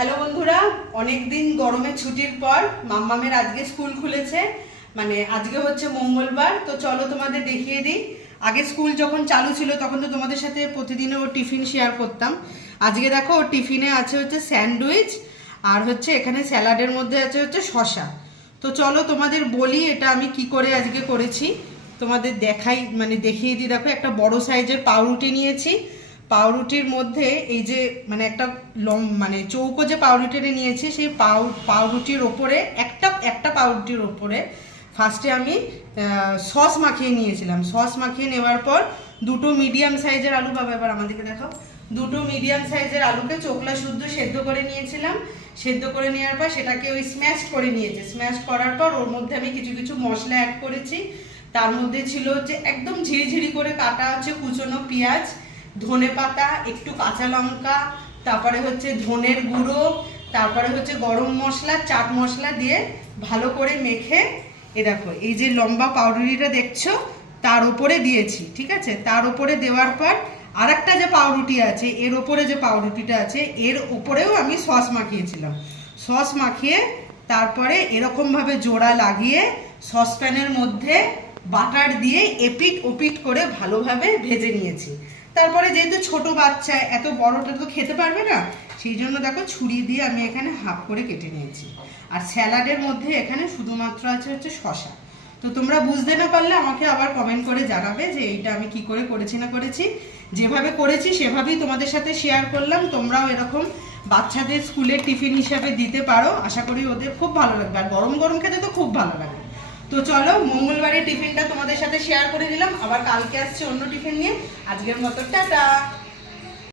Hello বন্ধুরা, অনেক দিন গরমের ছুটির পর মাম্মামের আজকে স্কুল খুলেছে। মানে আজকে হচ্ছে মঙ্গলবার। তো চলো তোমাদের দেখিয়ে দিই। আগে স্কুল যখন চালু ছিল তখন তো তোমাদের সাথে প্রতিদিনে ওর টিফিন শেয়ার করতাম। আজকে দেখো ওর টিফিনে আছে হচ্ছে স্যান্ডউইচ, আর হচ্ছে এখানে স্যালাডের মধ্যে আছে হচ্ছে শসা। তো চলো তোমাদের বলি এটা আমি কি করে আজকে করেছি, তোমাদের দেখাই, মানে দেখিয়ে দিই। দেখো একটা বড় সাইজের পাউরুটি নিয়েছি। পাউরুটির মধ্যে এই যে মানে একটা মানে চৌকো যে পাউরুটিটা নিয়েছি, সেই পাউরুটির ওপরে একটা পাউরুটির ওপরে ফার্স্টে আমি সস মাখিয়ে নিয়েছিলাম। সস মাখিয়ে নেওয়ার পর দুটো মিডিয়াম সাইজের আলু, পাবে এবার আমাদেরকে দেখাও, দুটো মিডিয়াম সাইজের আলুকে চোখলা শুদ্ধ সেদ্ধ করে নিয়েছিলাম। সেদ্ধ করে নেওয়ার পর সেটাকে ওই স্ম্যাশ করে নিয়েছি। স্ম্যাশ করার পর ওর মধ্যে আমি কিছু কিছু মশলা অ্যাড করেছি। তার মধ্যে ছিল হচ্ছে একদম ঝিরিঝিরি করে কাটা হচ্ছে কুচনো পেঁয়াজ, ধনে পাতা, একটু কাঁচা লঙ্কা, তারপরে হচ্ছে ধনের গুঁড়ো, তারপরে হচ্ছে গরম মশলা, চাট মশলা দিয়ে ভালো করে মেখে এ দেখো এই যে লম্বা পাউরুটিটা দেখছো তার উপরে দিয়েছি। ঠিক আছে, তার উপরে দেওয়ার পর আর একটা যে পাউরুটি আছে, এর ওপরে যে পাউরুটিটা আছে এর উপরেও আমি সস মাখিয়েছিলাম। সস মাখিয়ে তারপরে এরকমভাবে জোড়া লাগিয়ে সসপ্যানের মধ্যে বাটার দিয়ে এপিট ওপিট করে ভালোভাবে ভেজে নিয়েছি। তারপরে যেহেতু ছোট বাচ্চা এত বড়টা তো খেতে পারবে না, সেই জন্য দেখো ছুরি দিয়ে আমি এখানে হাফ করে কেটে নিয়েছি। আর স্যালাডের মধ্যে এখানে শুধুমাত্র আছে হচ্ছে শসা। তো তোমরা বুঝতে না পারলে আমাকে আবার কমেন্ট করে জানাবে যে এইটা আমি কি করে করেছি না করেছি। যেভাবে করেছি সেভাবেই তোমাদের সাথে শেয়ার করলাম। তোমরাও এরকম বাচ্চাদের স্কুলের টিফিন হিসাবে দিতে পারো, আশা করি ওদের খুব ভালো লাগবে। আর গরম গরম খেতে তো খুব ভালো লাগে। তো চলো, মঙ্গলবারের টিফিনটা তোমাদের সাথে শেয়ার করে দিলাম, আবার কালকে আসছে অন্য টিফিন নিয়ে। আজকের মতো টাটা।